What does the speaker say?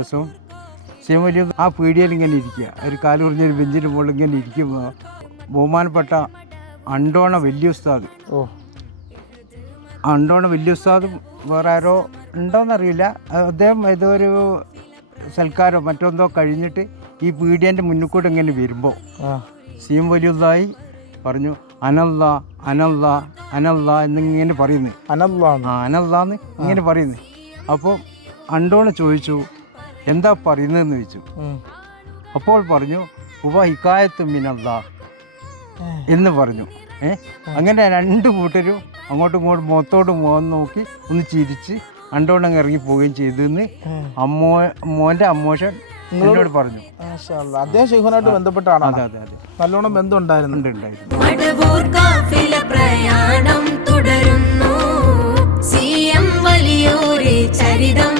ദിവസവും സീം വലിയ ആ പീടികയിൽ ഇങ്ങനെ ഇരിക്കുക, ഒരു കാലുറിഞ്ഞൊരു ബെഞ്ചിന് മുകളിൽ ഇങ്ങനെ ഇരിക്കുമ്പോൾ ബഹുമാനപ്പെട്ട അണ്ടോണ വലിയ ഉസ്താദ്, അണ്ടോണ വലിയ ഉസ്താദ് വേറെ ആരോ ഉണ്ടോയെന്നറിയില്ല, അദ്ദേഹം ഇതൊരു സൽക്കാരോ മറ്റൊന്നോ കഴിഞ്ഞിട്ട് ഈ പീടിയൻ്റെ മുന്നിൽ കൂടെ ഇങ്ങനെ വരുമ്പോൾ സീം വലിയതായി പറഞ്ഞു അനല്ല അനല്ല അനല്ല എന്നിങ്ങനെ പറയുന്നു. അനല്ലാന്ന് ഇങ്ങനെ പറയുന്നു. അപ്പോൾ അണ്ടോണ് ചോദിച്ചു എന്താ പറയുന്നതെന്ന് ചോദിച്ചു. അപ്പോൾ പറഞ്ഞു ഉവ ഹിക്കായത്ത് മിനല്ല എന്ന് പറഞ്ഞു. അങ്ങനെ രണ്ട് കൂട്ടരും അങ്ങോട്ടും ഇങ്ങോട്ടും മുഖത്തോട് മുഖം നോക്കി ഒന്ന് ചിരിച്ച് അണ്ടോണങ്ങ് ഇറങ്ങി പോവുകയും ചെയ്തെന്ന് മോൻ്റെ അമ്മോഷൻ എന്നോട് പറഞ്ഞു. അദ്ദേഹം ശൈഖുനായിട്ട് ബന്ധപ്പെട്ടാണ്. അതെ അതെ അതെ, നല്ലോണം ബന്ധം ഉണ്ടായിരുന്നു. പ്രയാണം തുടരുന്നു. CM വലിയൊരു ചരിതം